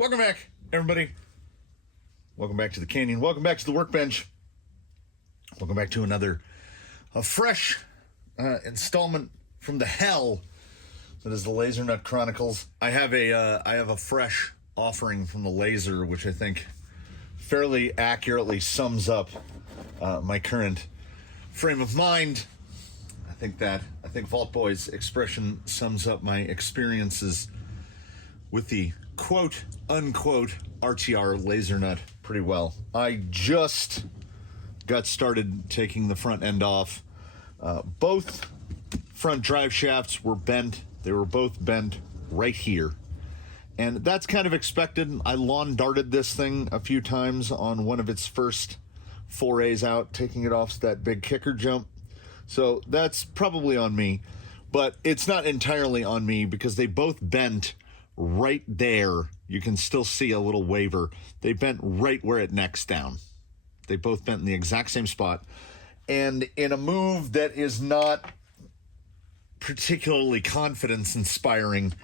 Welcome back, everybody. Welcome back to the canyon. Welcome back to the workbench. Welcome back to another fresh installment from the hell that is the Laser Nut Chronicles. I have a fresh offering from the laser, which I think fairly accurately sums up my current frame of mind. I think Vault Boy's expression sums up my experiences with the quote-unquote RTR laser nut pretty well. I just got started taking the front end off. Both front drive shafts were bent. They were both bent right here. And that's kind of expected. I lawn darted this thing a few times on one of its first forays out, taking it off that big kicker jump. So that's probably on me. But it's not entirely on me because they both bent right there. You can still see a little waver. They bent right where it necks down. They both bent in the exact same spot. And in a move that is not particularly confidence-inspiring,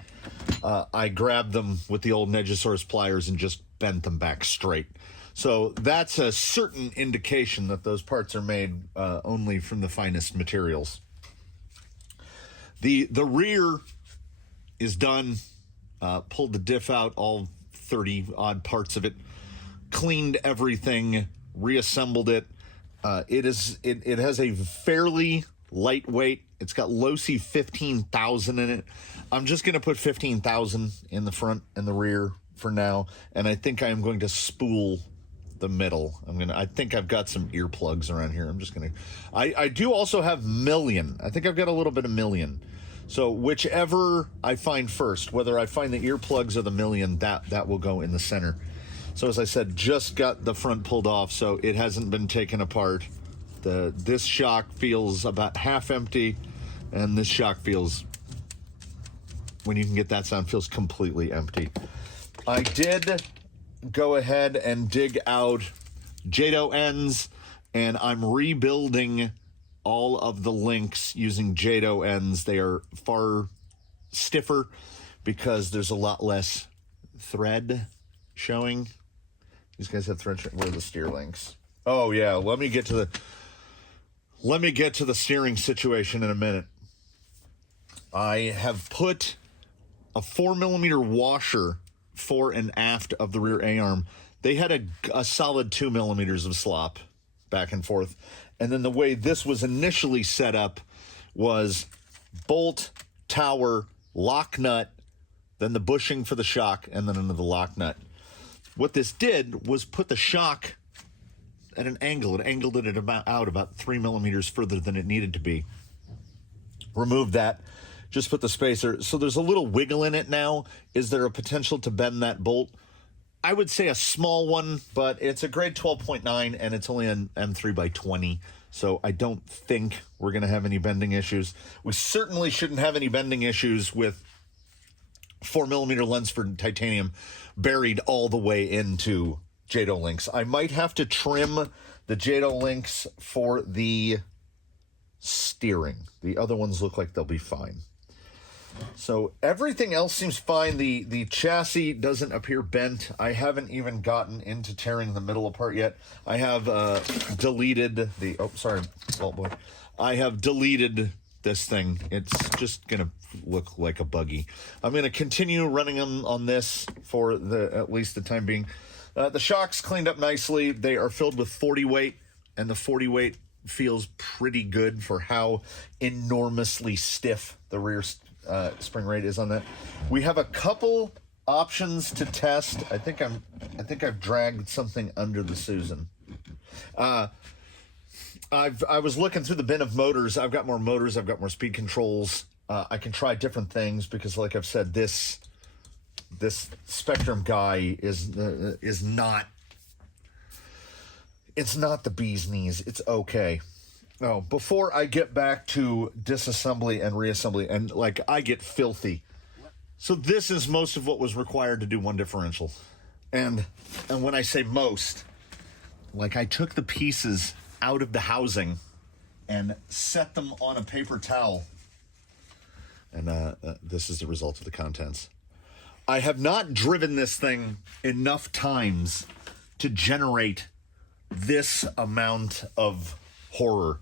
I grabbed them with the old Negisaurus pliers and just bent them back straight. So that's a certain indication that those parts are made only from the finest materials. The rear is done. Pulled the diff out, all 30-odd parts of it, cleaned everything, reassembled it. It has a fairly lightweight. It's got low-C 15,000 in it. I'm just going to put 15,000 in the front and the rear for now, and I think I am going to spool the middle. I think I've got some earplugs around here. I do also have million. I think I've got a little bit of million. So whichever I find first, whether I find the earplugs or the million, that will go in the center. So as I said, just got the front pulled off, so it hasn't been taken apart. This shock feels about half empty, and this shock feels, when you can get that sound, feels completely empty. I did go ahead and dig out JATO ends, and I'm rebuilding all of the links using JATO ends. They are far stiffer because there's a lot less thread showing. These guys have thread. Where are the steer links? Oh yeah, let me get to the steering situation in a minute. I have put a 4mm washer fore and aft of the rear A-arm. They had a solid 2mm of slop back and forth. And then the way this was initially set up was bolt, tower, lock nut, then the bushing for the shock, and then into the lock nut. What this did was put the shock at an angle. It angled it at about 3mm further than it needed to be. Remove that. Just put the spacer. So there's a little wiggle in it now. Is there a potential to bend that bolt? I would say a small one, but it's a grade 12.9 and it's only an M3x20. So I don't think we're going to have any bending issues. We certainly shouldn't have any bending issues with 4mm lens for titanium buried all the way into JATO links. I might have to trim the JATO links for the steering. The other ones look like they'll be fine. So everything else seems fine. The chassis doesn't appear bent. I haven't even gotten into tearing the middle apart yet. I have deleted the... Oh, sorry, Vault Boy. I have deleted this thing. It's just going to look like a buggy. I'm going to continue running them on this for at least the time being. The shocks cleaned up nicely. They are filled with 40 weight, and the 40 weight feels pretty good for how enormously stiff the rear spring rate is on that. We have a couple options to test. I think I've dragged something under the Susan. I was looking through the bin of motors. I've got more motors. I've got more speed controls. I can try different things because, like I've said, this Spectrum guy is not. It's not the bee's knees. It's okay. Oh, before I get back to disassembly and reassembly, and like I get filthy. So this is most of what was required to do one differential. And when I say most, like I took the pieces out of the housing and set them on a paper towel. And this is the result of the contents. I have not driven this thing enough times to generate this amount of horror.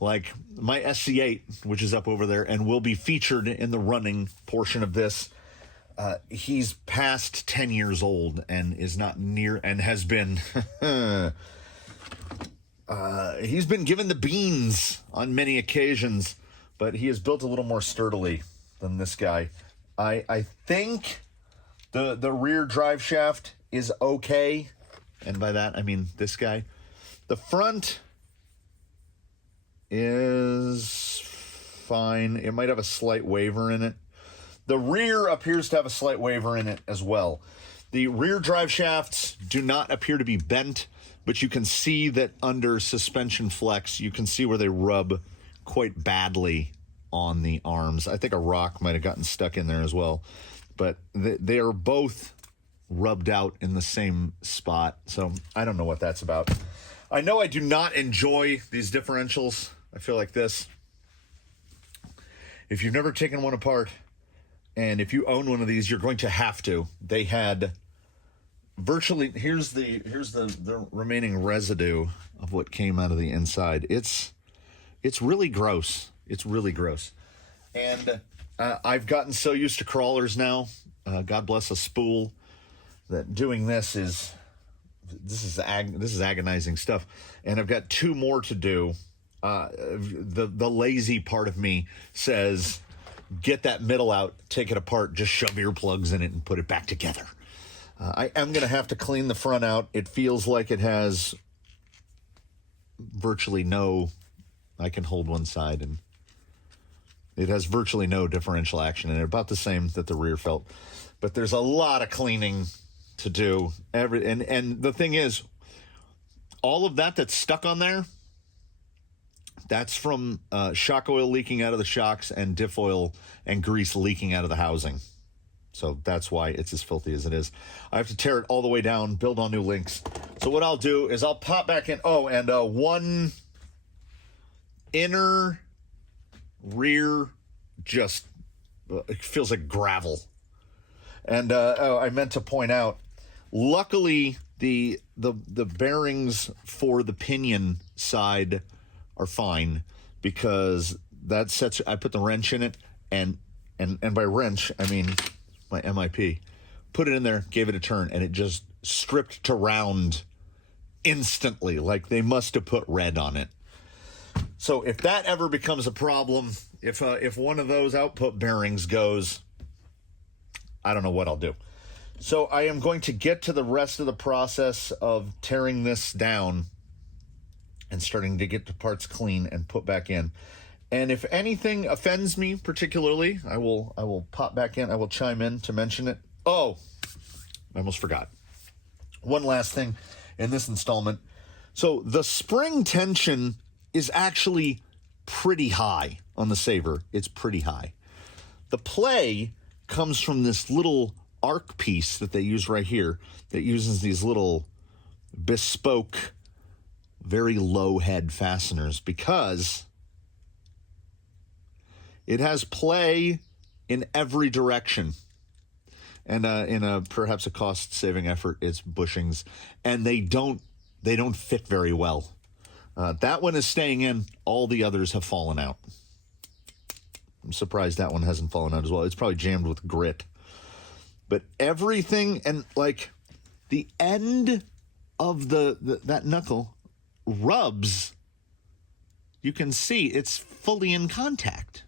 Like my SC8, which is up over there and will be featured in the running portion of this, he's past 10 years old and is not near, and has been, he's been given the beans on many occasions, but he is built a little more sturdily than this guy. I think the rear drive shaft is okay, and by that I mean this guy. The front is fine. It might have a slight waver in it. The rear appears to have a slight waver in it as well. The rear drive shafts do not appear to be bent, but you can see that under suspension flex, you can see where they rub quite badly on the arms. I think a rock might have gotten stuck in there as well, but they are both rubbed out in the same spot. So I don't know what that's about. I know I do not enjoy these differentials. I feel like this. If you've never taken one apart, and if you own one of these, you're going to have to. They had virtually, here's the remaining residue of what came out of the inside. It's really gross. It's really gross. And I've gotten so used to crawlers now, God bless a spool, that doing this is agonizing stuff. And I've got 2 more to do. The lazy part of me says, get that middle out, take it apart, just shove earplugs in it and put it back together. I am going to have to clean the front out. It feels like it has virtually no, I can hold one side, and it has virtually no differential action in it, about the same that the rear felt. But there's a lot of cleaning to do. And the thing is, all of that's stuck on there, that's from shock oil leaking out of the shocks and diff oil and grease leaking out of the housing. So that's why it's as filthy as it is. I have to tear it all the way down, build on new links. So what I'll do is I'll pop back in. Oh, and one inner rear just it feels like gravel. And I meant to point out, luckily the bearings for the pinion side are fine, because that sets, I put the wrench in it, and by wrench I mean my MIP, put it in there, gave it a turn, and it just stripped to round instantly, like they must have put red on it. So if that ever becomes a problem, if one of those output bearings goes, I don't know what I'll do. So I am going to get to the rest of the process of tearing this down and starting to get the parts clean and put back in. And if anything offends me particularly, I will pop back in. I will chime in to mention it. Oh, I almost forgot. One last thing in this installment. So the spring tension is actually pretty high on the Saver. It's pretty high. The play comes from this little arc piece that they use right here that uses these little bespoke, very low head fasteners, because it has play in every direction. And in a perhaps a cost-saving effort, it's bushings, and they don't fit very well. That one is staying in. All the others have fallen out. I'm surprised that one hasn't fallen out as well. It's probably jammed with grit. But everything, and like the end of that knuckle rubs, you can see it's fully in contact.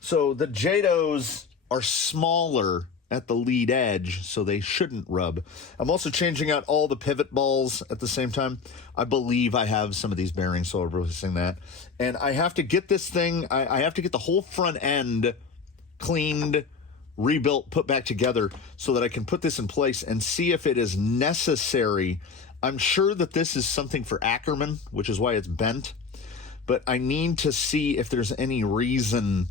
So the JADOs are smaller at the lead edge, so they shouldn't rub. I'm also changing out all the pivot balls at the same time. I believe I have some of these bearings, so I'm replacing that. And I have to get this thing, I have to get the whole front end cleaned, rebuilt, put back together, so that I can put this in place and see if it is necessary. I'm sure that this is something for Ackerman, which is why it's bent, but I need to see if there's any reason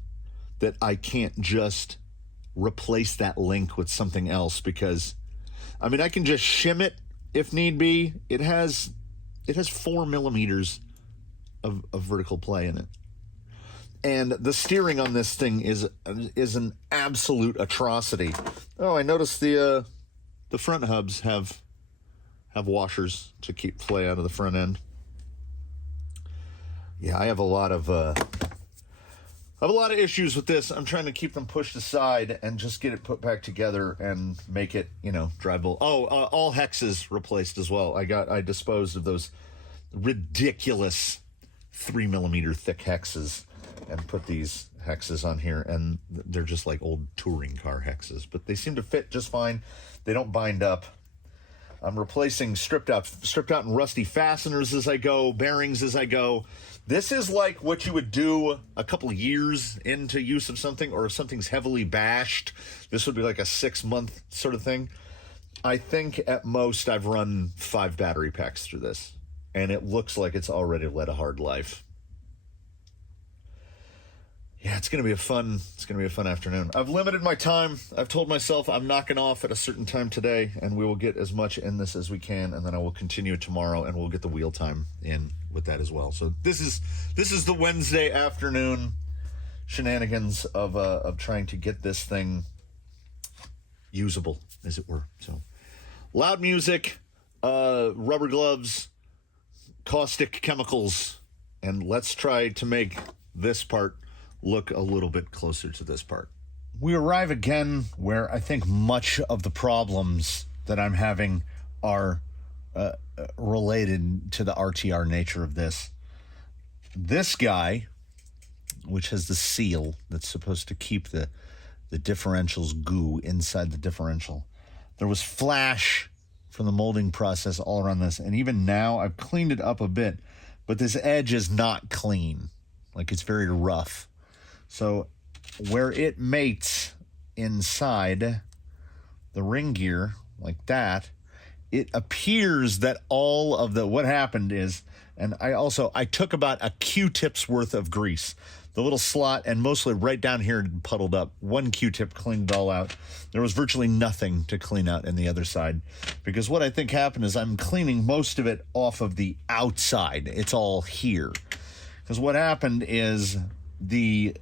that I can't just replace that link with something else, because I mean, I can just shim it if need be. It has 4 millimeters of vertical play in it. And the steering on this thing is an absolute atrocity. Oh, I noticed the front hubs have washers to keep play out of the front end. Yeah, I have a lot of issues with this. I'm trying to keep them pushed aside and just get it put back together and make it, drivable. Oh, all hexes replaced as well. I disposed of those ridiculous 3mm thick hexes and put these hexes on here, and they're just like old touring car hexes, but they seem to fit just fine. They don't bind up. I'm replacing stripped out and rusty fasteners as I go, bearings as I go. This is like what you would do a couple of years into use of something, or if something's heavily bashed, this would be like a 6-month sort of thing. I think at most I've run 5 battery packs through this, and it looks like it's already led a hard life. Yeah, it's going to be a fun afternoon. I've limited my time. I've told myself I'm knocking off at a certain time today, and we will get as much in this as we can, and then I will continue tomorrow, and we'll get the wheel time in with that as well. So this is the Wednesday afternoon shenanigans of trying to get this thing usable, as it were. So loud music, rubber gloves, caustic chemicals, and let's try to make this part look a little bit closer to this part. We arrive again where I think much of the problems that I'm having are related to the RTR nature of this. This guy, which has the seal that's supposed to keep the differential's goo inside the differential, there was flash from the molding process all around this, and even now I've cleaned it up a bit, but this edge is not clean. Like, it's very rough. So where it mates inside the ring gear like that, it appears that all of what happened is, and I took about a Q-tip's worth of grease, the little slot, and mostly right down here puddled up. One Q-tip cleaned it all out. There was virtually nothing to clean out in the other side, because what I think happened is I'm cleaning most of it off of the outside. It's all here. Because what happened is the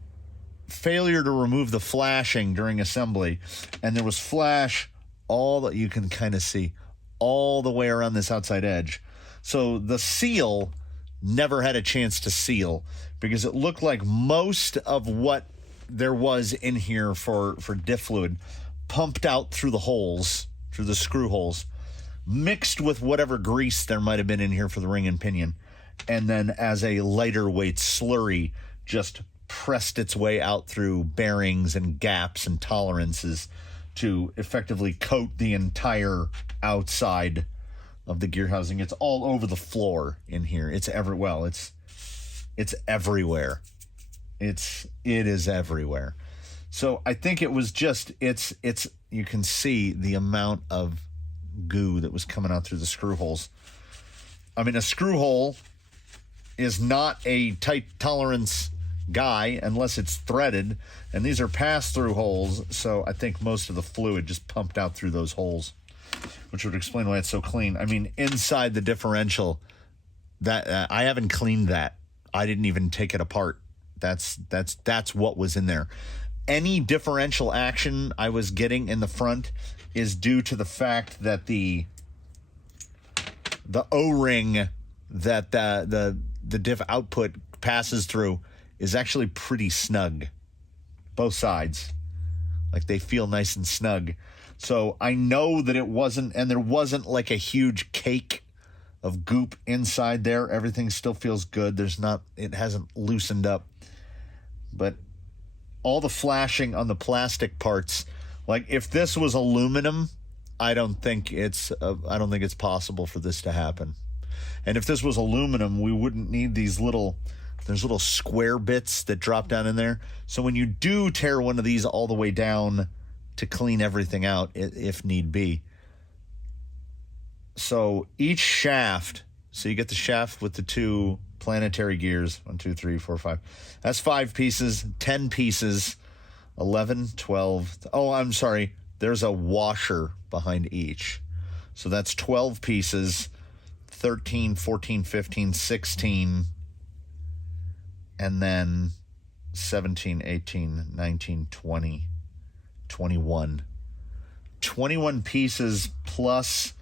failure to remove the flashing during assembly, and there was flash all that you can kind of see all the way around this outside edge. So the seal never had a chance to seal, because it looked like most of what there was in here for diff fluid pumped out through the holes, through the screw holes, mixed with whatever grease there might have been in here for the ring and pinion, and then as a lighter weight slurry just pressed its way out through bearings and gaps and tolerances to effectively coat the entire outside of the gear housing. It's all over the floor in here. It's everywhere. It is everywhere. So I think it was just, you can see the amount of goo that was coming out through the screw holes. I mean, a screw hole is not a tight tolerance guy unless it's threaded, and these are pass-through holes, so I think most of the fluid just pumped out through those holes, which would explain why it's so clean. I mean, inside the differential, that I haven't cleaned that. I didn't even take it apart. That's what was in there. Any differential action I was getting in the front is due to the fact that the O-ring that the diff output passes through is actually pretty snug. Both sides. Like, they feel nice and snug. So I know that it wasn't, and there wasn't like a huge cake of goop inside there. Everything still feels good. It hasn't loosened up. But all the flashing on the plastic parts, like if this was aluminum, I don't think it's possible for this to happen. And if this was aluminum, we wouldn't need there's little square bits that drop down in there. So when you do tear one of these all the way down to clean everything out, if need be. So each shaft, so you get the shaft with the 2 planetary gears, 1, 2, 3, 4, 5. That's 5 pieces, 10 pieces, 11, 12. Oh, I'm sorry. There's a washer behind each. So that's 12 pieces, 13, 14, 15, 16, and then 17, 18, 19, 20, 21. 21 pieces plus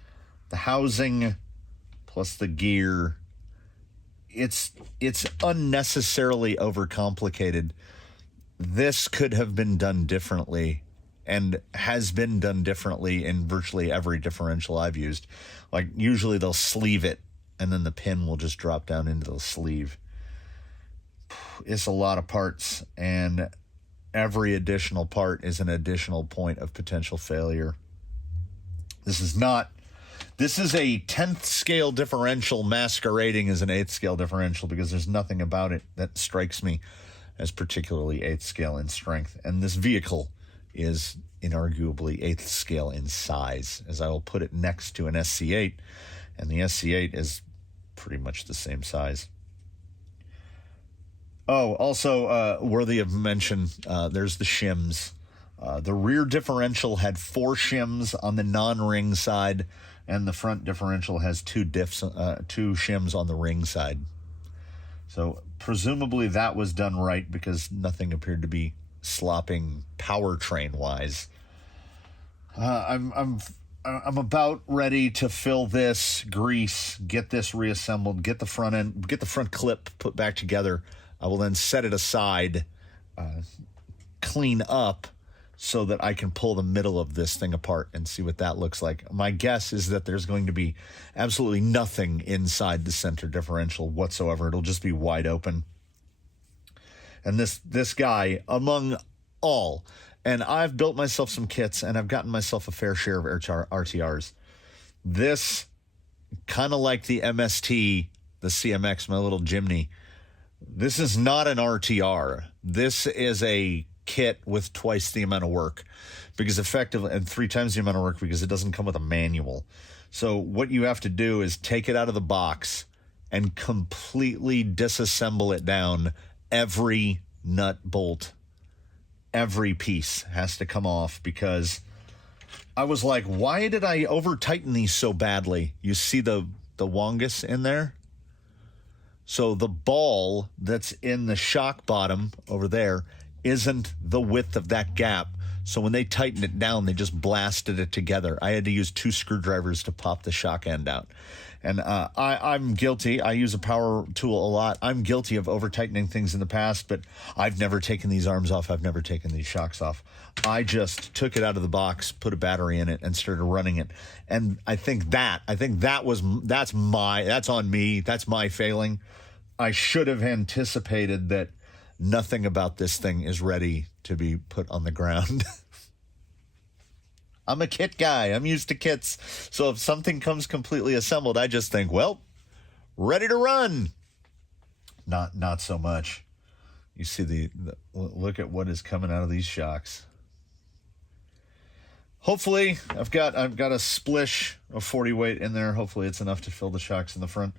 the housing, plus the gear. It's unnecessarily overcomplicated. This could have been done differently and has been done differently in virtually every differential I've used. Like, usually they'll sleeve it, and then the pin will just drop down into the sleeve. It's a lot of parts, and every additional part is an additional point of potential failure. This is a 10th scale differential masquerading as an 8th scale differential, because there's nothing about it that strikes me as particularly 8th scale in strength. And this vehicle is inarguably 8th scale in size, as I will put it next to an SC8, and the SC8 is pretty much the same size. Oh, also worthy of mention, there's the shims. The rear differential had 4 shims on the non-ring side, and the front differential has 2 shims on the ring side. So presumably that was done right, because nothing appeared to be slopping powertrain-wise. I'm about ready to fill this, grease, get this reassembled, get the front clip put back together. I will then set it aside, clean up, so that I can pull the middle of this thing apart and see what that looks like. My guess is that there's going to be absolutely nothing inside the center differential whatsoever. It'll just be wide open. And this guy, among all, and I've built myself some kits, and I've gotten myself a fair share of RTRs. This, kind of like the MST, the CMX, my little Jimny, this is not an RTR. This is a kit with twice the amount of work, because effectively, and 3 times the amount of work, because it doesn't come with a manual. So what you have to do is take it out of the box and completely disassemble it down. Every nut, bolt, every piece has to come off, because I was like, why did I over tighten these so badly? You see the wongus in there? So the ball that's in the shock bottom over there isn't the width of that gap. So when they tightened it down, they just blasted it together. I had to use 2 screwdrivers to pop the shock end out. And I'm guilty. I use a power tool a lot. I'm guilty of over-tightening things in the past, but I've never taken these arms off. I've never taken these shocks off. I just took it out of the box, put a battery in it, and started running it. And that's on me. That's my failing. I should have anticipated that nothing about this thing is ready to be put on the ground. I'm a kit guy. I'm used to kits. So if something comes completely assembled, I just think, well, ready to run. Not so much. You see the look at what is coming out of these shocks. Hopefully, I've got a splish of 40 weight in there. Hopefully it's enough to fill the shocks in the front.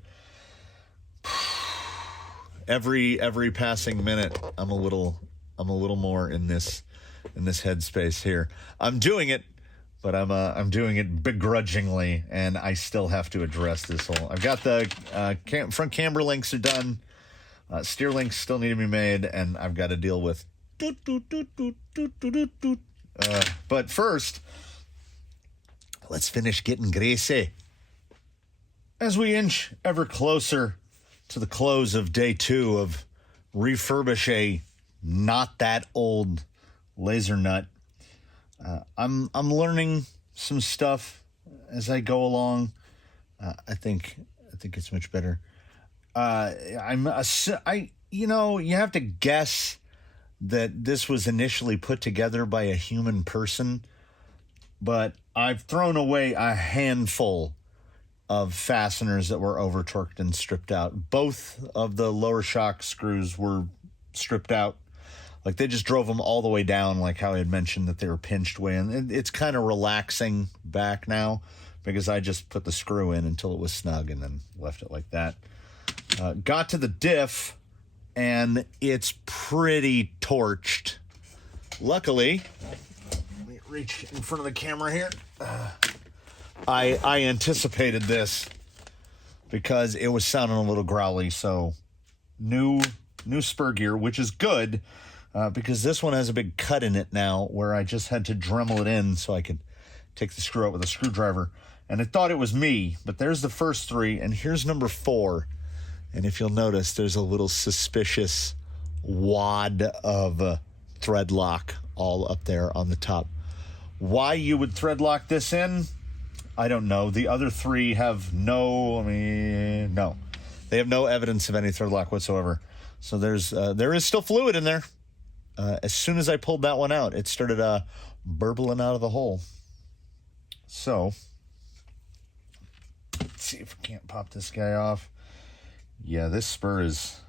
Every passing minute, I'm a little more in this headspace here. I'm doing it, but I'm doing it begrudgingly, and I still have to address this whole. I've got the front camber links are done, steer links still need to be made, and I've got to deal with. But first, let's finish getting greasy. As we inch ever closer to the close of day 2 of refurbish a not that old laser nut, I'm learning some stuff as I go along. I think it's much better. You have to guess that this was initially put together by a human person, but I've thrown away a handful of fasteners that were over torqued and stripped out. Both of the lower shock screws were stripped out. Like, they just drove them all the way down, like how I had mentioned that they were pinched way. And it's kind of relaxing back now, because I just put the screw in until it was snug and then left it like that. Got to the diff, and it's pretty torched. Luckily, let me reach in front of the camera here. I anticipated this because it was sounding a little growly. So new spur gear, which is good. because this one has a big cut in it now where I just had to Dremel it in so I could take the screw out with a screwdriver. And it thought it was me, but there's the first 3, and here's number 4. And if you'll notice, there's a little suspicious wad of thread lock all up there on the top. Why you would thread lock this in, I don't know. The other 3 have no. They have no evidence of any thread lock whatsoever. So there is still fluid in there. As soon as I pulled that one out, it started burbling out of the hole. So, let's see if we can't pop this guy off. Yeah, this spur is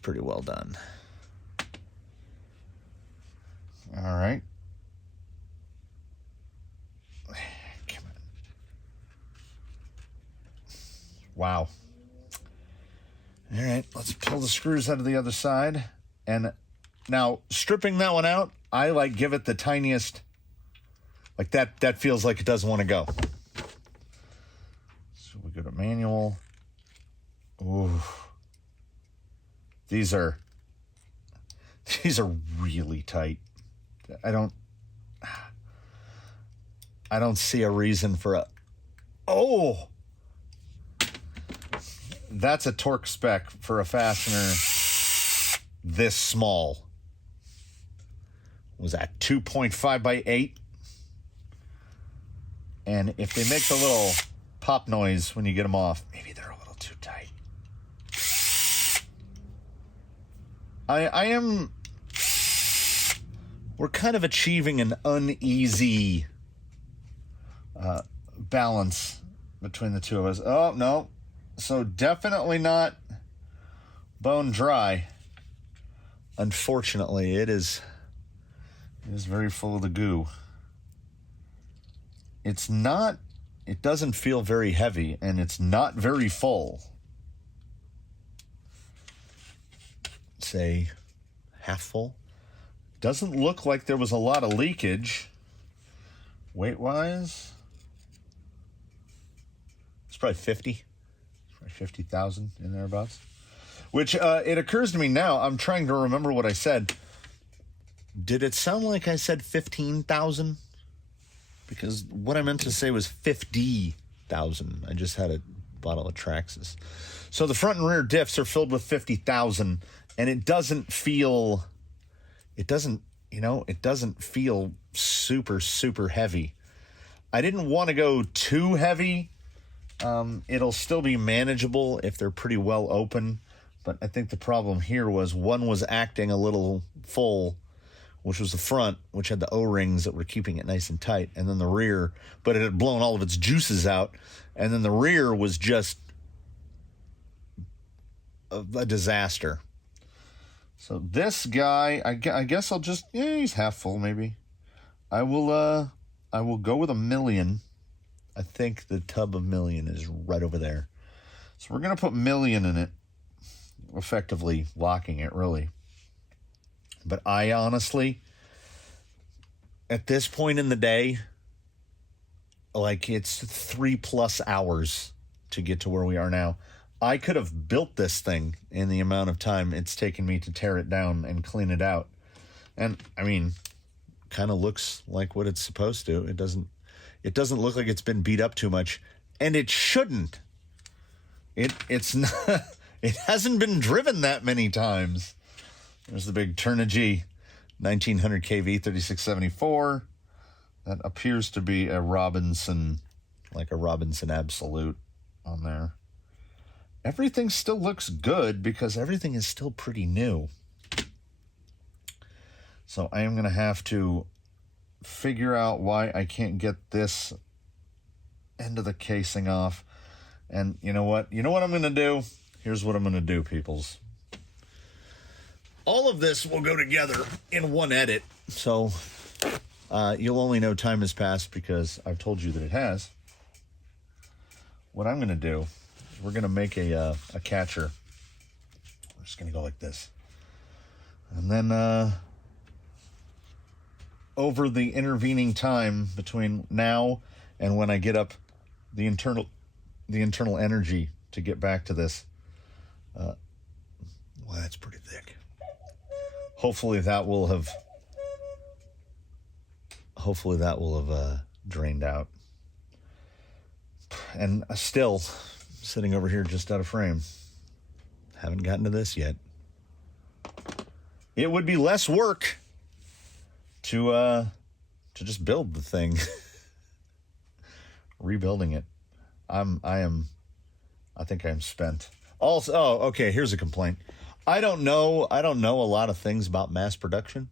pretty well done. All right. Come on. Wow. All right, let's pull the screws out of the other side. And now, stripping that one out, I give it the tiniest, that feels like it doesn't want to go. So we go to manual. Ooh. These are really tight. I don't see a reason for that's a torque spec for a fastener this small. Was that 2.5 by 8? And if they make the little pop noise when you get them off, maybe they're a little too tight. We're kind of achieving an uneasy balance between the two of us. Oh, no. So definitely not bone dry. Unfortunately, it is very full of the goo. It doesn't feel very heavy, and it's not very full. Say half full. Doesn't look like there was a lot of leakage. Weight-wise, it's probably 50,000 in thereabouts. Which, it occurs to me now, I'm trying to remember what I said. Did it sound like I said 15,000? Because what I meant to say was 50,000. I just had a bottle of Traxxas. So the front and rear diffs are filled with 50,000, and it doesn't feel super, super heavy. I didn't want to go too heavy. It'll still be manageable if they're pretty well open. But I think the problem here was one was acting a little full, which was the front, which had the O-rings that were keeping it nice and tight. And then the rear, but it had blown all of its juices out. And then the rear was just a disaster. So this guy, I guess I'll just, he's half full maybe. I will go with 1 million. I think the tub of 1 million is right over there. So we're going to put 1 million in it, effectively locking it, really. But I honestly, at this point in the day, it's 3+ hours to get to where we are now. I could have built this thing in the amount of time it's taken me to tear it down and clean it out. And, kind of looks like what it's supposed to. It doesn't look like it's been beat up too much. And it shouldn't. It's not, it hasn't been driven that many times. There's the big Turnigy 1900 kV 3674. That appears to be a Robinson, like a Robinson Absolute on there. Everything still looks good because everything is still pretty new. So I am going to have to figure out why I can't get this end of the casing off. And you know what? You know what I'm going to do? Here's what I'm going to do, peoples. All of this will go together in one edit. So you'll only know time has passed because I've told you that it has. What I'm going to do, we're going to make a catcher. We're just going to go like this. And then over the intervening time between now and when I get up the internal energy to get back to this, well, that's pretty thick. hopefully that will have drained out. And still sitting over here just out of frame. Haven't gotten to this yet. It would be less work to just build the thing. Rebuilding it. I think I am spent. Also, okay, here's a complaint. I don't know a lot of things about mass production.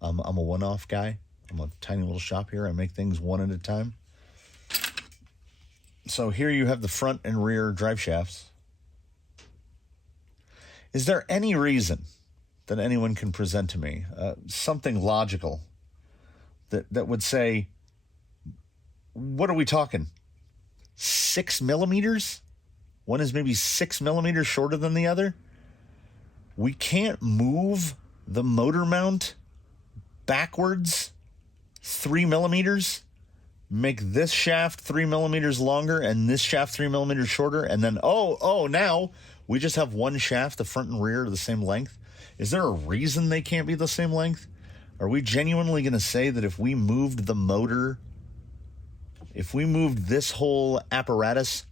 I'm a one-off guy. I'm a tiny little shop here. I make things one at a time. So here you have the front and rear drive shafts. Is there any reason that anyone can present to me something logical that would say, what are we talking? 6 millimeters? One is maybe 6 millimeters shorter than the other. We can't move the motor mount backwards 3 millimeters, make this shaft 3 millimeters longer and this shaft 3 millimeters shorter, and then, now we just have one shaft, the front and rear, the same length. Is there a reason they can't be the same length? Are we genuinely going to say that if we moved the motor, if we moved this whole apparatus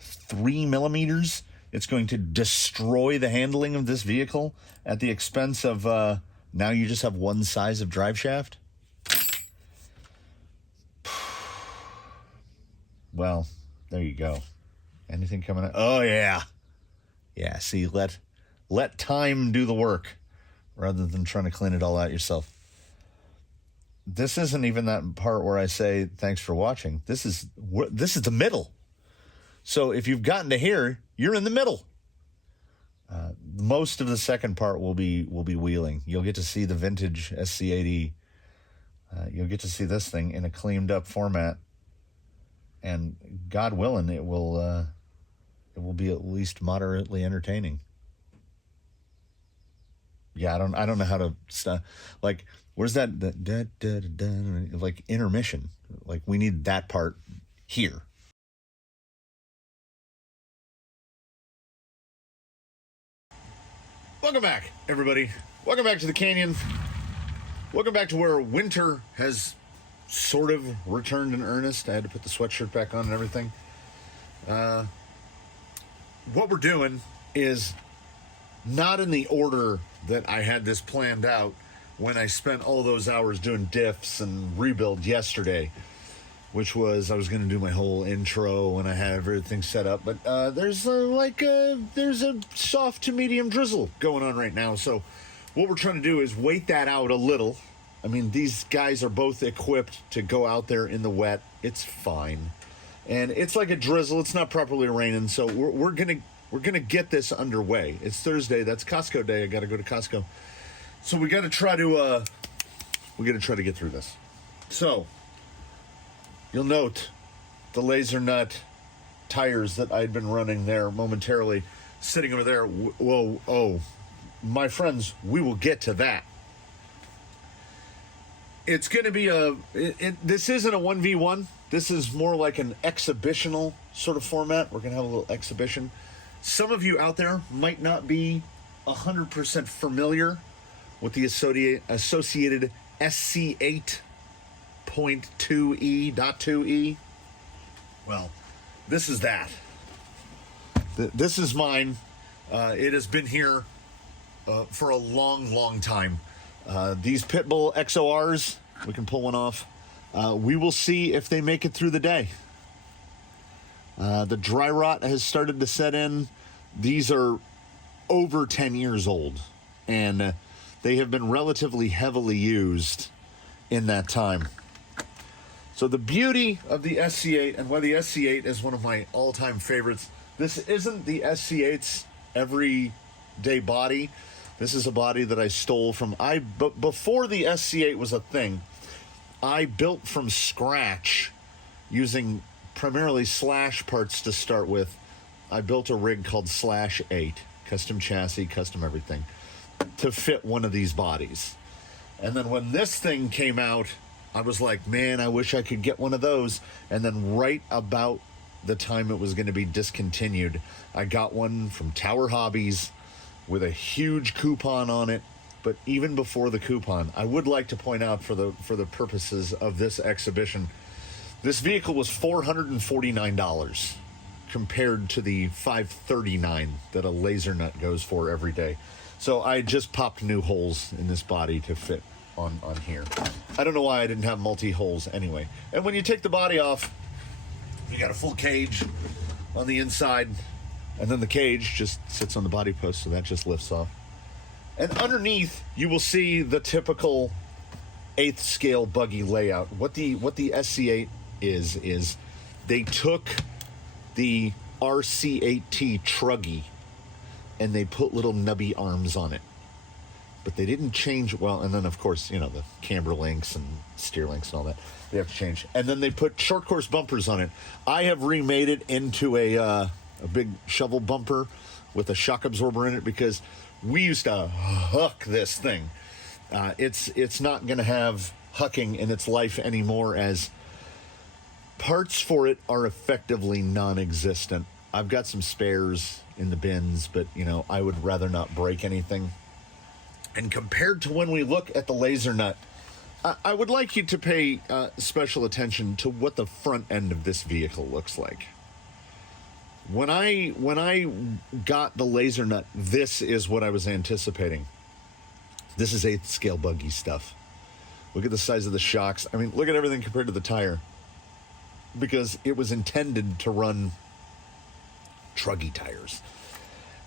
3 millimeters, it's going to destroy the handling of this vehicle at the expense of now you just have one size of drive shaft? Well, there you go. Anything coming up? Oh, yeah. Yeah, see, let time do the work rather than trying to clean it all out yourself. This isn't even that part where I say thanks for watching. This is the middle. So if you've gotten to here, you're in the middle. Most of the second part will be wheeling. You'll get to see the vintage SC80. You'll get to see this thing in a cleaned up format, and God willing, it will be at least moderately entertaining. Yeah, I don't know how to like. Where's that like intermission? Like we need that part here. Welcome back, everybody. Welcome back to the canyon. Welcome back to where winter has sort of returned in earnest. I had to put the sweatshirt back on and everything. What we're doing is not in the order that I had this planned out when I spent all those hours doing diffs and rebuild yesterday, which was I was going to do my whole intro and I had everything set up, but there's a soft to medium drizzle going on right now. So what we're trying to do is wait that out a little. I mean, these guys are both equipped to go out there in the wet. It's fine. And it's like a drizzle. It's not properly raining. So we're gonna get this underway. It's Thursday. That's Costco day. I got to go to Costco. So we got to try to get through this. So you'll note the laser nut tires that I'd been running there momentarily, sitting over there. Whoa, my friends, we will get to that. It's going to be this isn't a 1v1. This is more like an exhibitional sort of format. We're going to have a little exhibition. Some of you out there might not be 100% familiar with the associated SC8.2E.2E. Well, this is that. This is mine. It has been here for a long, long time. These Pitbull XORs, we can pull one off. We will see if they make it through the day. The dry rot has started to set in. These are over 10 years old, and they have been relatively heavily used in that time. So the beauty of the SC8, and why the SC8 is one of my all-time favorites, this isn't the SC8's everyday body. This is a body that I stole from, before the SC8 was a thing, I built from scratch using primarily Slash parts to start with. I built a rig called Slash 8, custom chassis, custom everything, to fit one of these bodies. And then when this thing came out, I was like, man, I wish I could get one of those. And then right about the time it was going to be discontinued, I got one from Tower Hobbies with a huge coupon on it, but even before the coupon, I would like to point out for the purposes of this exhibition, this vehicle was $449 compared to the $539 that a laser nut goes for every day. So I just popped new holes in this body to fit on here. I don't know why I didn't have multi-holes anyway. And when you take the body off, you got a full cage on the inside, and then the cage just sits on the body post, so that just lifts off. And underneath, you will see the typical 8th scale buggy layout. What the SC8 is they took the RC8T truggy and they put little nubby arms on it. But they didn't change, well, and then of course, you know, the camber links and steer links and all that, they have to change. And then they put short course bumpers on it. I have remade it into a big shovel bumper with a shock absorber in it because we used to huck this thing. It's not going to have hucking in its life anymore, as parts for it are effectively non-existent. I've got some spares in the bins, but, you know, I would rather not break anything. And compared to when we look at the laser nut, I would like you to pay special attention to what the front end of this vehicle looks like. When I got the laser nut, this is what I was anticipating. This is 8th scale buggy stuff. Look at the size of the shocks. I mean, look at everything compared to the tire. Because it was intended to run truggy tires.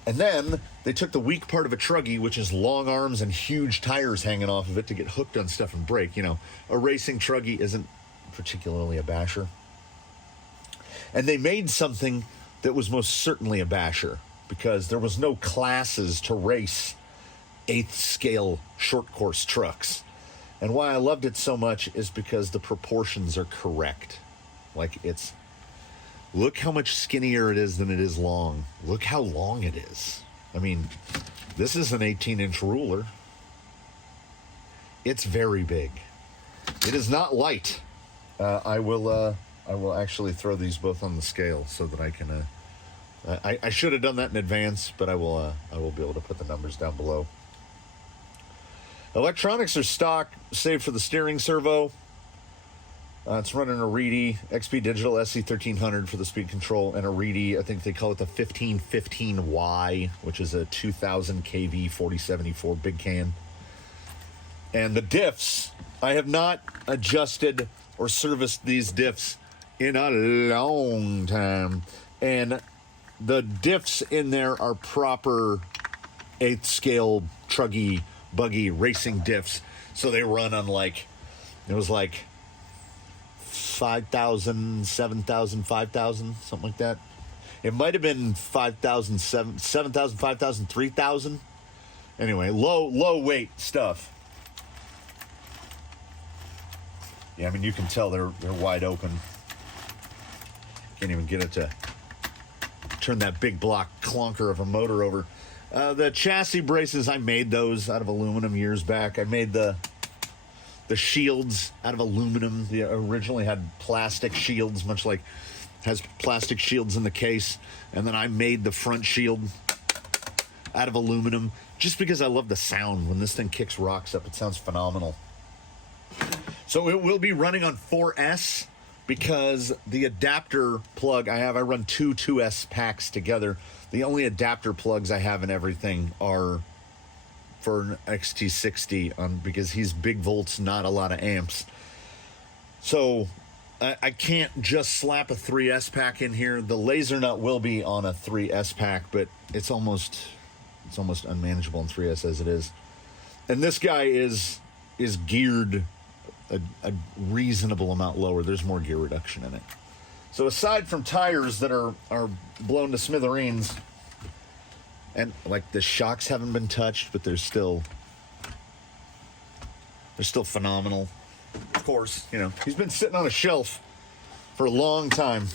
And then they took the weak part of a truggy, which is long arms and huge tires hanging off of it to get hooked on stuff and brake. You know, a racing truggy isn't particularly a basher. And they made something that was most certainly a basher, because there was no classes to race 8th scale short course trucks. And why I loved it so much is because the proportions are correct. Like, it's, look how much skinnier it is than it is long. Look how long it is. I mean, this is an 18-inch ruler. It's very big. It is not light. I will actually throw these both on the scale so that I can. I should have done that in advance, but I will be able to put the numbers down below. Electronics are stock, save for the steering servo. It's running a Reedy XP Digital SC1300 for the speed control, and a Reedy, I think they call it the 1515Y, which is a 2000 kV 4074 big can. And the diffs, I have not adjusted or serviced these diffs in a long time. And the diffs in there are proper 8th scale truggy, buggy racing diffs. So they run on like, it was like 5,000, 7,000, 5,000, something like that. It might have been 5,000, 7,000, 5,000, 3,000. Anyway, low weight stuff. Yeah, I mean, you can tell they're wide open. Can't even get it to turn that big block clunker of a motor over. The chassis braces, I made those out of aluminum years back. I made the shields out of aluminum. They originally had plastic shields, much like has plastic shields in the case. And then I made the front shield out of aluminum just because I love the sound. When this thing kicks rocks up, it sounds phenomenal. So it will be running on 4S because the adapter plug I run two 2S packs together. The only adapter plugs I have in everything are for an XT60 because he's big volts, not a lot of amps. So I can't just slap a 3S pack in here. The laser nut will be on a 3S pack, but it's almost unmanageable in 3S as it is. And this guy is geared a reasonable amount lower. There's more gear reduction in it. So aside from tires that are blown to smithereens, and like the shocks haven't been touched, but they're still phenomenal. Of course, you know, he's been sitting on a shelf for a long time,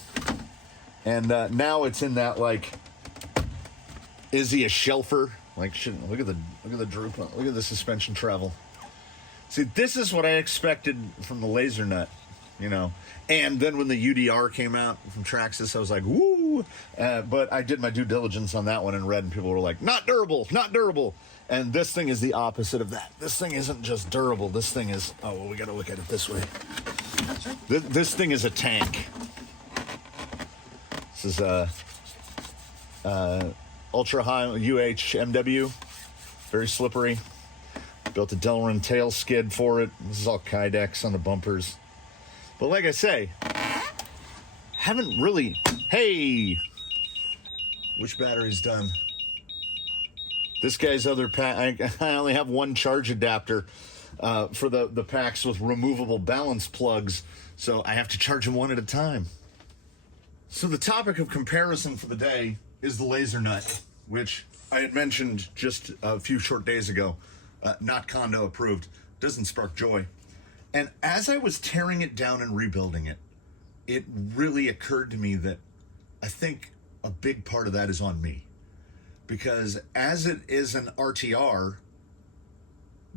and now it's in that, like, is he a shelfer? Like, look at the droop. Look at the suspension travel. See, this is what I expected from the laser nut, you know. And then when the UDR came out from Traxxas, I was like, woo! But I did my due diligence on that one and read, and people were like, not durable, not durable. And this thing is the opposite of that. This thing isn't just durable. This thing is, oh, well, we got to look at it this way. This thing is a tank. This is a ultra high UHMW, very slippery. Built a Delrin tail skid for it. This is all Kydex on the bumpers. But like I say, haven't really, hey, which battery's done? This guy's other pack, I only have one charge adapter for the packs with removable balance plugs, so I have to charge them one at a time. So the topic of comparison for the day is the laser nut, which I had mentioned just a few short days ago, not Kondo approved, doesn't spark joy. And as I was tearing it down and rebuilding it, it really occurred to me that I think a big part of that is on me. Because as it is an RTR,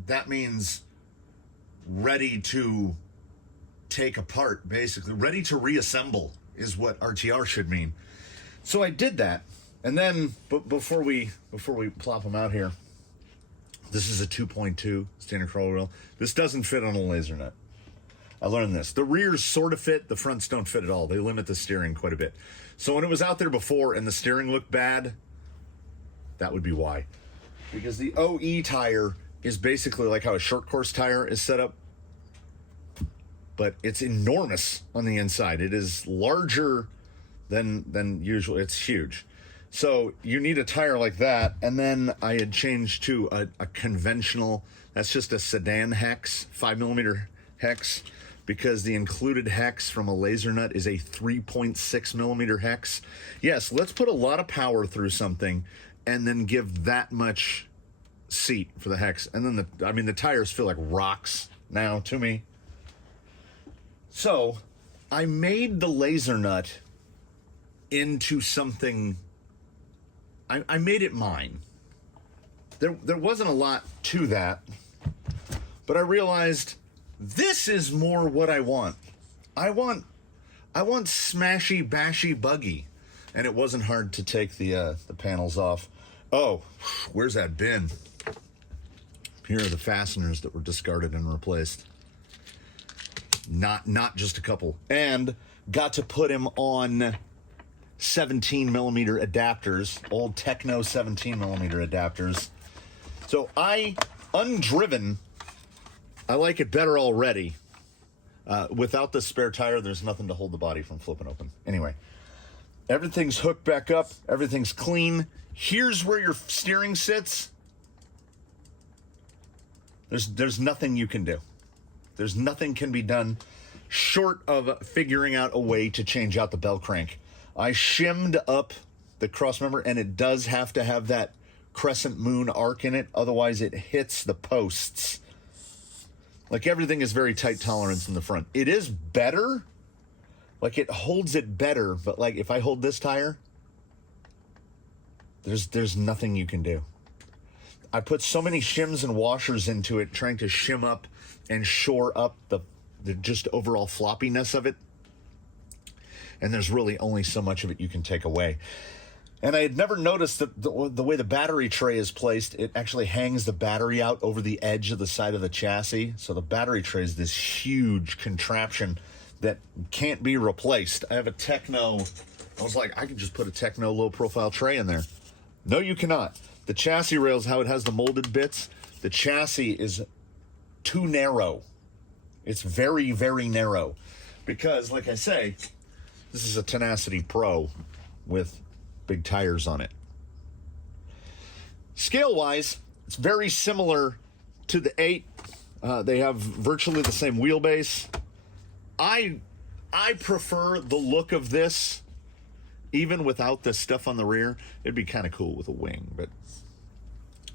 that means ready to take apart, basically. Ready to reassemble is what RTR should mean. So I did that. And then, before we plop them out here, this is a 2.2 standard crawler wheel. This doesn't fit on a laser nut. I learned this. The rears sort of fit, the fronts don't fit at all. They limit the steering quite a bit. So when it was out there before and the steering looked bad, that would be why. Because the OE tire is basically like how a short course tire is set up, but it's enormous on the inside. It is larger than usual. It's huge. So you need a tire like that. And then I had changed to a conventional, that's just a sedan hex, 5mm hex, because the included hex from a laser nut is a 3.6mm hex. Yes, let's put a lot of power through something and then give that much seat for the hex. And then the tires feel like rocks now to me. So I made the laser nut into something, I made it mine. There wasn't a lot to that, but I realized this is more what I want. I want smashy, bashy, buggy. And it wasn't hard to take the panels off. Oh, where's that bin? Here are the fasteners that were discarded and replaced. Not just a couple. And got to put him on 17mm adapters, old Techno 17mm adapters. So undriven, I like it better already. Without the spare tire, there's nothing to hold the body from flipping open. Anyway, everything's hooked back up. Everything's clean. Here's where your steering sits. There's nothing you can do. There's nothing can be done short of figuring out a way to change out the bell crank. I shimmed up the cross member, and it does have to have that crescent moon arc in it. Otherwise, it hits the posts. Like, everything is very tight tolerance in the front. It is better. Like, it holds it better. But, like, if I hold this tire, there's nothing you can do. I put so many shims and washers into it, trying to shim up and shore up the just overall floppiness of it. And there's really only so much of it you can take away. And I had never noticed that the way the battery tray is placed, it actually hangs the battery out over the edge of the side of the chassis. So the battery tray is this huge contraption that can't be replaced. I have a Techno. I was like, I could just put a Techno low profile tray in there. No, you cannot. The chassis rails, how it has the molded bits, the chassis is too narrow. It's very, very narrow. Because, like I say, this is a Tenacity Pro with big tires on it. Scale-wise, it's very similar to the 8. They have virtually the same wheelbase. I prefer the look of this, even without the stuff on the rear. It'd be kind of cool with a wing, but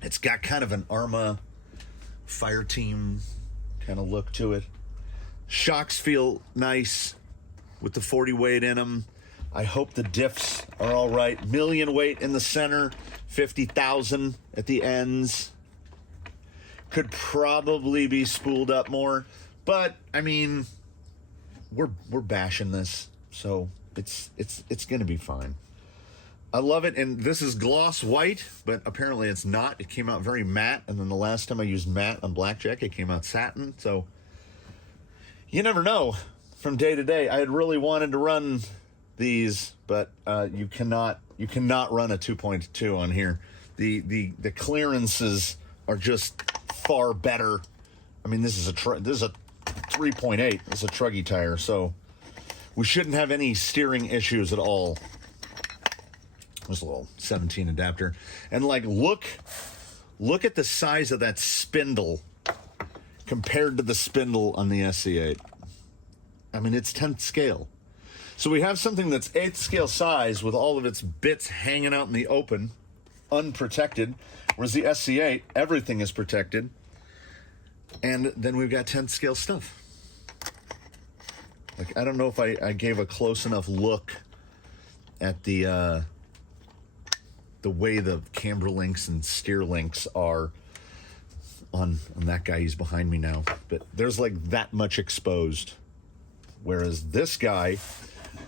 it's got kind of an Arma fire team kind of look to it. Shocks feel nice with the 40 weight in them. I hope the diffs are all right. Million weight in the center, 50,000 at the ends. Could probably be spooled up more, but I mean, we're bashing this, so it's going to be fine. I love it, and this is gloss white, but apparently it's not. It came out very matte, and then the last time I used matte on blackjack, it came out satin. So you never know from day to day. I had really wanted to run these, but you cannot run a 2.2 on here. The clearances are just far better. I mean, this is a 3.8. It's a truggy tire, so we shouldn't have any steering issues at all. There's a little 17 adapter, and like look at the size of that spindle compared to the spindle on the SC8. I mean, it's 10th scale. So we have something that's 8th scale size with all of its bits hanging out in the open, unprotected, whereas the SC8, everything is protected. And then we've got 10th scale stuff. Like, I don't know if I gave a close enough look at the way the camber links and steer links are on that guy. He's behind me now, but there's like that much exposed, whereas this guy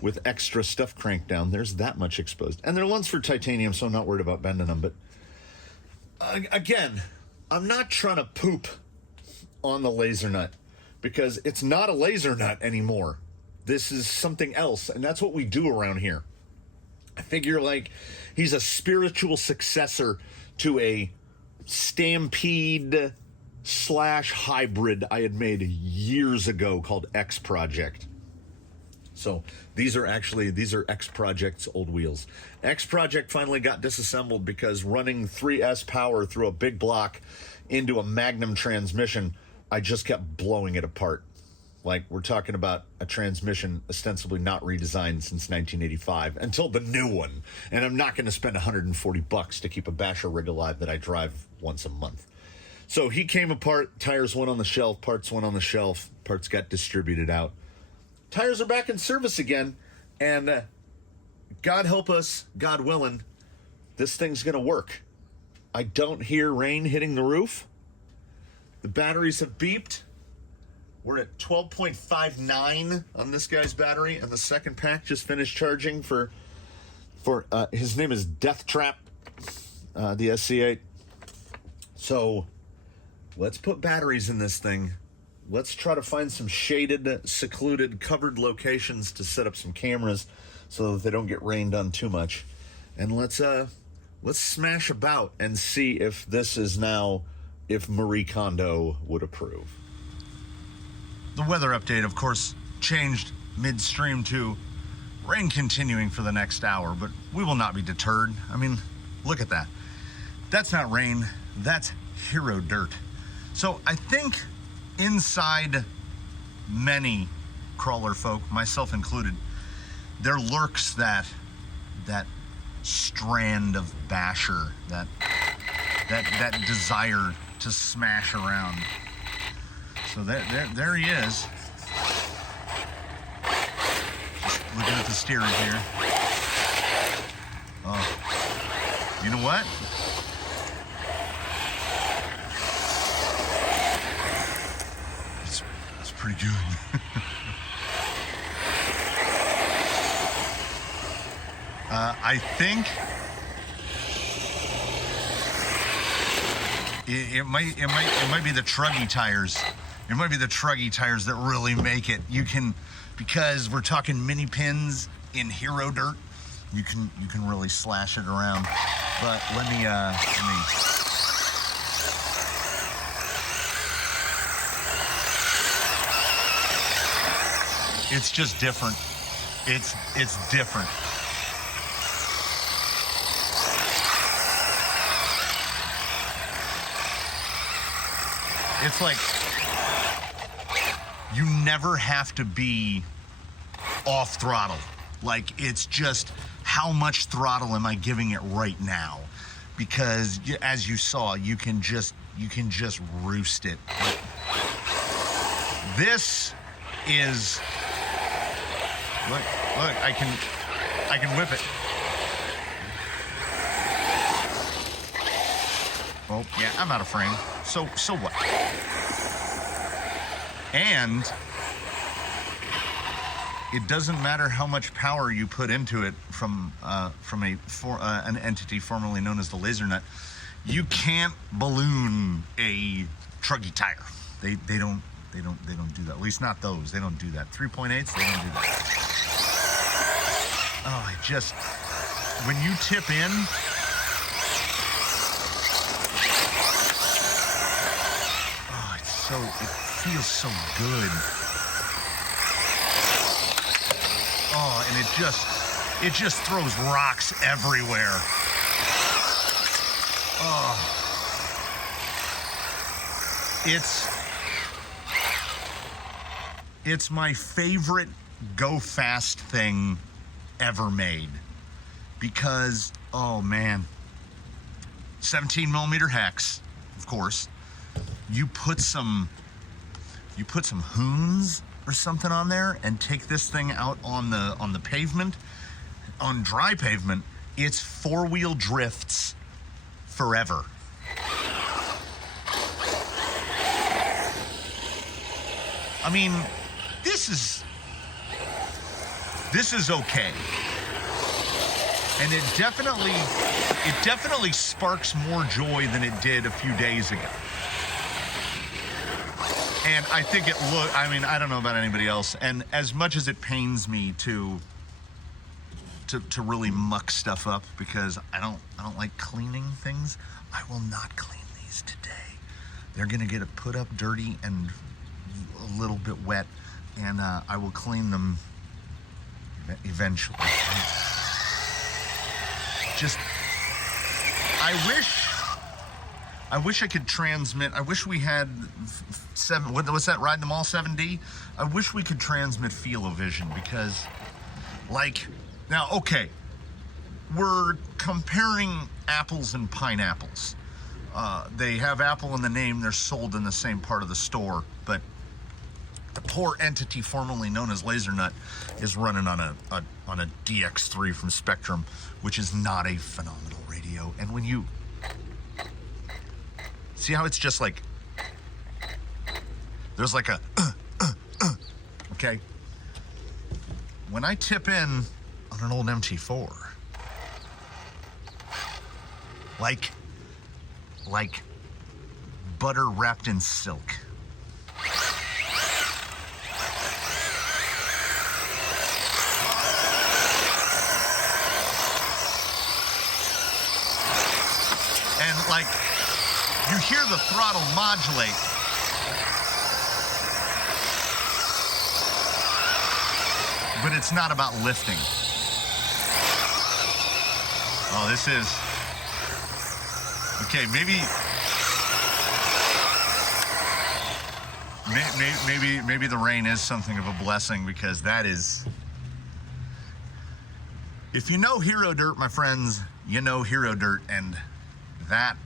with extra stuff cranked down, there's that much exposed. And they're ones for titanium, so I'm not worried about bending them. But again, I'm not trying to poop on the laser nut, because it's not a laser nut anymore. This is something else, and that's what we do around here. I figure like he's a spiritual successor to a Stampede / hybrid I had made years ago called X Project. So these are X Project's old wheels. X Project finally got disassembled because running 3S power through a big block into a Magnum transmission, I just kept blowing it apart. Like, we're talking about a transmission ostensibly not redesigned since 1985 until the new one. And I'm not going to spend $140 to keep a basher rig alive that I drive once a month. So he came apart, tires went on the shelf, parts went on the shelf, parts got distributed out. Tires are back in service again, and God help us, God willing, this thing's going to work. I don't hear rain hitting the roof. The batteries have beeped. We're at 12.59 on this guy's battery, and the second pack just finished charging for his name is Death Trap, the SC8. So let's put batteries in this thing. Let's try to find some shaded, secluded, covered locations to set up some cameras so that they don't get rained on too much. And let's smash about and see if this is now, if Marie Kondo would approve. The weather update, of course, changed midstream to rain continuing for the next hour, but we will not be deterred. I mean, look at that. That's not rain, that's hero dirt. So I think inside many crawler folk, myself included, there lurks that strand of basher, that desire to smash around. So there he is. Just looking at the steering here. Oh, you know what? It's pretty good. I think it might be the truggy tires. It might be the truggy tires that really make it. You can, because we're talking mini pins in hero dirt, you can really slash it around. But let me it's just different. It's different. It's like you never have to be off throttle. Like, it's just how much throttle am I giving it right now? Because as you saw, you can just roost it. This is look, I can whip it. Oh, yeah, I'm out of frame. So what? it doesn't matter how much power you put into it from an entity formerly known as the laser nut. You can't balloon a truggy tire. They don't do that. At least not those. They don't do that. 3.8s, they don't do that. Oh, when you tip in, it feels so good. Oh, and it just throws rocks everywhere. Oh. It's my favorite go fast thing ever made, because, oh man, 17 millimeter hex, of course. You put some hoons or something on there and take this thing out on the pavement, on dry pavement. It's four-wheel drifts forever. I mean, this is okay. And it definitely sparks more joy than it did a few days ago. And I think I don't know about anybody else, and as much as it pains me to really muck stuff up, because I don't like cleaning things, I will not clean these today. They're gonna get put up dirty and a little bit wet, and I will clean them eventually. Just, I wish I could transmit. I wish we had what's that, Riding them all 7D? I wish we could transmit feel-o-vision, because, like, now, okay, we're comparing apples and pineapples. They have apple in the name, they're sold in the same part of the store, but the poor entity formerly known as LaserNut is running on a DX3 from Spectrum, which is not a phenomenal radio. And when you see how it's just like, there's like a okay? When I tip in on an old MT4, like butter wrapped in silk. And like, you hear the throttle modulate. But it's not about lifting. Oh, this is, okay, maybe the rain is something of a blessing, because that is, if you know Hero Dirt, my friends, you know Hero Dirt, and that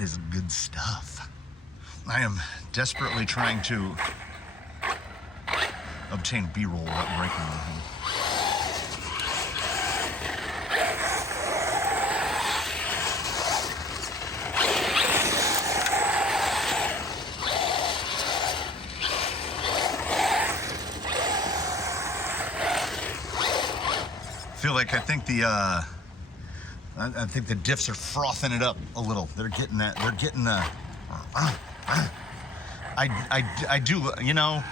is good stuff. I am desperately trying to obtain B-roll without breaking anything. I think the diffs are frothing it up a little. They're getting that. They're getting the. I do. You know,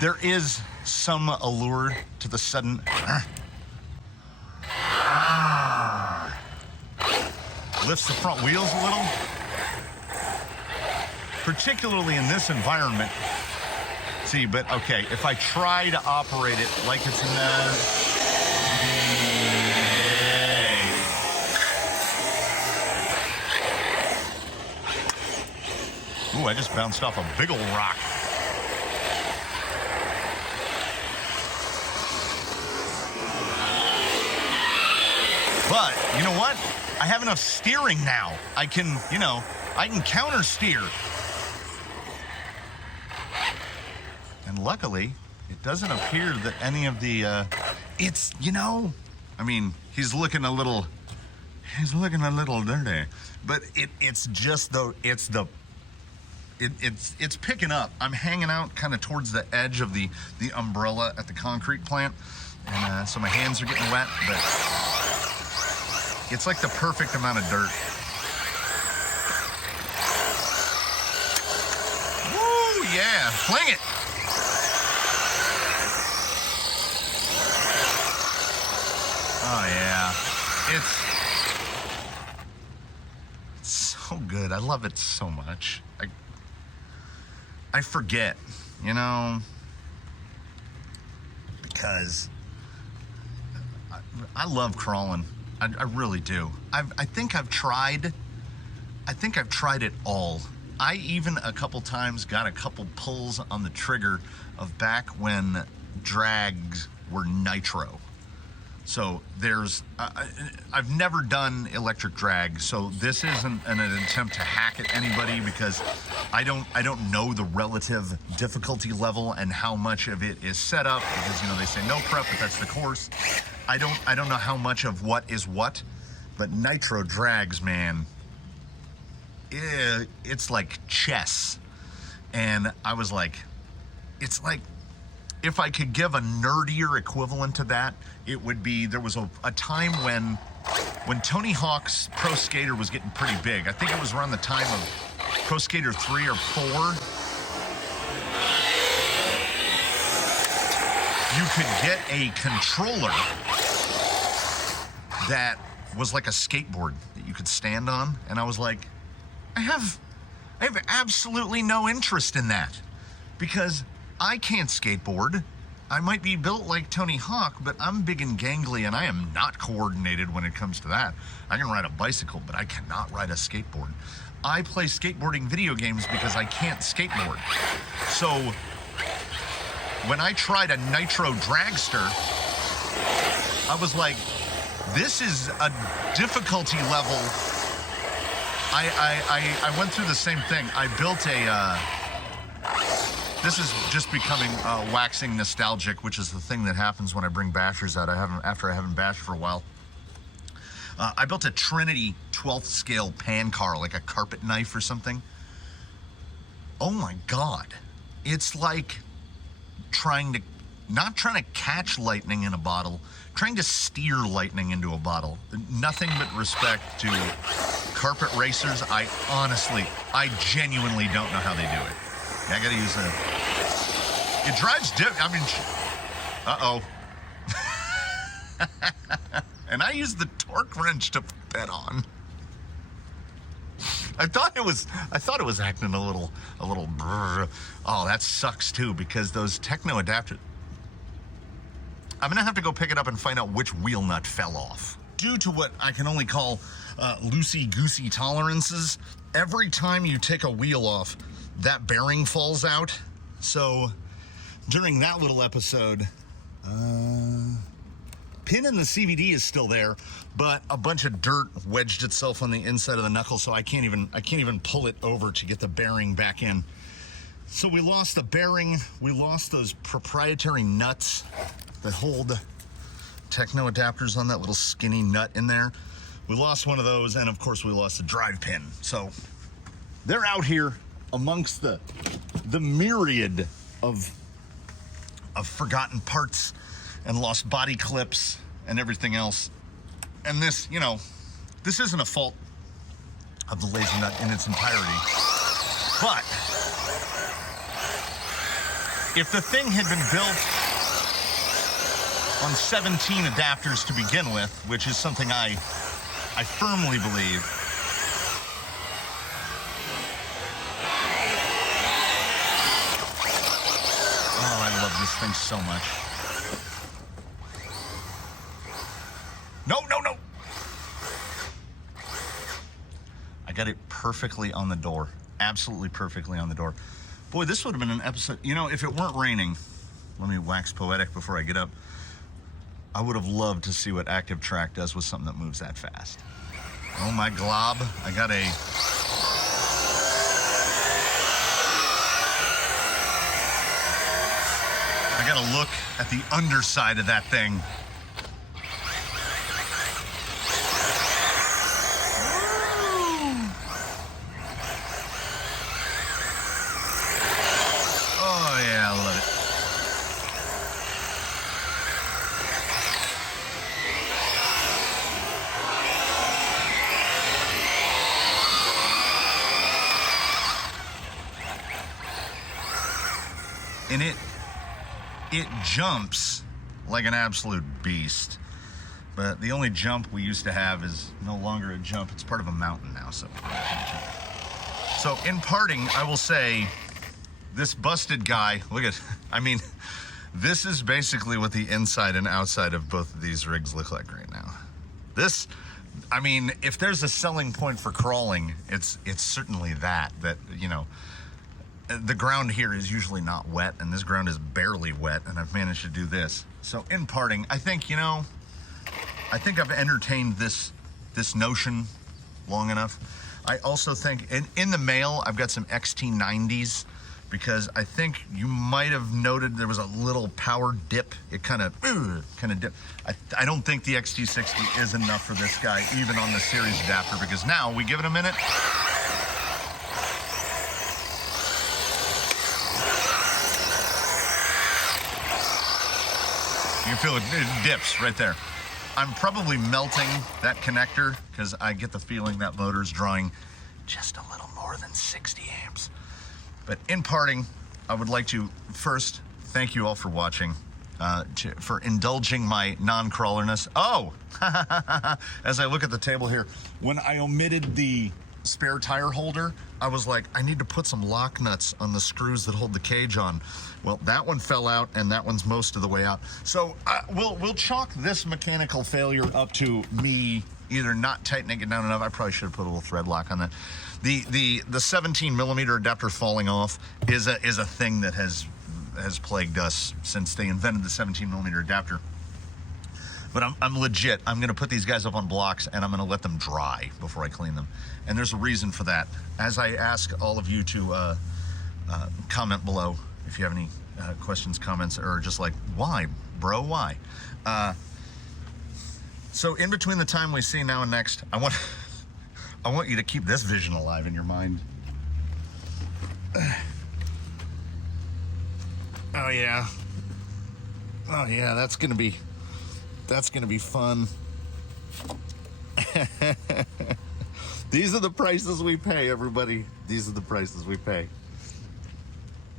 there is some allure to the sudden. Lifts the front wheels a little, particularly in this environment. See, but okay, if I try to operate it like it's in the. Ooh, I just bounced off a big old rock. But, you know what? I have enough steering now. I can counter steer. And luckily, it doesn't appear that any of the, he's looking a little dirty. But it's just the it's picking up. I'm hanging out kind of towards the edge of the umbrella at the concrete plant, and so my hands are getting wet, but it's like the perfect amount of dirt. Woo, yeah, fling it. Oh yeah, it's so good. I love it so much. I forget, you know, because I love crawling. I really do. I think I've tried it all. I even a couple times got a couple pulls on the trigger of back when drags were nitro. So I've never done electric drag, so this isn't an attempt to hack at anybody because I don't know the relative difficulty level and how much of it is set up, because, you know, they say no prep, but that's the course. I don't know how much of what is what, but nitro drags, man, it's like chess. And I was like, it's like, if I could give a nerdier equivalent to that, it would be, there was a time when Tony Hawk's Pro Skater was getting pretty big. I think it was around the time of Pro Skater 3 or 4. You could get a controller that was like a skateboard that you could stand on, and I was like, I have absolutely no interest in that, because I can't skateboard. I might be built like Tony Hawk, but I'm big and gangly, and I am not coordinated when it comes to that. I can ride a bicycle, but I cannot ride a skateboard. I play skateboarding video games because I can't skateboard. So when I tried a nitro dragster, I was like, this is a difficulty level. I went through the same thing. I built this is just becoming waxing nostalgic, which is the thing that happens when I bring bashers out. After I haven't bashed for a while. I built a Trinity 12th scale pan car, like a carpet knife or something. Oh my God. It's like not trying to catch lightning in a bottle, trying to steer lightning into a bottle. Nothing but respect to carpet racers. I genuinely don't know how they do it. I gotta use it drives I mean, uh-oh. And I used the torque wrench to put that on. I thought it was acting a little brrr. Oh, that sucks too, because those techno adapters, I'm gonna have to go pick it up and find out which wheel nut fell off. Due to what I can only call loosey-goosey tolerances, every time you take a wheel off, that bearing falls out. So during that little episode, pin in the CVD is still there, but a bunch of dirt wedged itself on the inside of the knuckle, so I can't even pull it over to get the bearing back in. So we lost the bearing. We lost those proprietary nuts that hold techno adapters on that little skinny nut in there. We lost one of those, and of course we lost the drive pin. So they're out here amongst the myriad of forgotten parts and lost body clips and everything else. And this, you know, this isn't a fault of the laser nut in its entirety. But if the thing had been built on 17 adapters to begin with, which is something I firmly believe, this thing so much. No. I got it perfectly on the door. Absolutely perfectly on the door. Boy, this would have been an episode. You know, if it weren't raining, let me wax poetic before I get up. I would have loved to see what Active Track does with something that moves that fast. Oh my glob. I gotta look at the underside of that thing. and it jumps like an absolute beast. But the only jump we used to have is no longer a jump. It's part of a mountain now. So in parting, I will say, this busted guy, look at, I mean, this is basically what the inside and outside of both of these rigs look like right now. This, I mean, if there's a selling point for crawling, it's certainly that, you know, the ground here is usually not wet, and this ground is barely wet, and I've managed to do this. So in parting, I think, you know, I think I've entertained this notion long enough. I also think in the mail, I've got some XT90s, because I think you might have noted there was a little power dip. It kind of dipped. I don't think the XT60 is enough for this guy, even on the series adapter, because now we give it a minute. You can feel it dips right there. I'm probably melting that connector because I get the feeling that motor's drawing just a little more than 60 amps. But in parting, I would like to first thank you all for watching, for indulging my non-crawlerness. Oh, as I look at the table here, when I omitted the spare tire holder, I was like, I need to put some lock nuts on the screws that hold the cage on. Well, that one fell out, and that one's most of the way out. So we'll chalk this mechanical failure up to me either not tightening it down enough. I probably should have put a little thread lock on that. The 17 millimeter adapter falling off is a thing that has plagued us since they invented the 17 millimeter adapter. But I'm legit. I'm going to put these guys up on blocks, and I'm going to let them dry before I clean them. And there's a reason for that. As I ask all of you to comment below if you have any questions, comments, or just like, why, bro, why? So in between the time we see now and next, I want you to keep this vision alive in your mind. Oh yeah. Oh yeah, that's gonna be fun. These are the prices we pay, everybody. These are the prices we pay.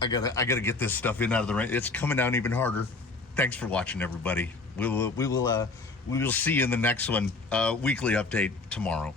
I gotta get this stuff in out of the rain. It's coming down even harder. Thanks for watching, everybody. We will see you in the next one. Weekly update tomorrow.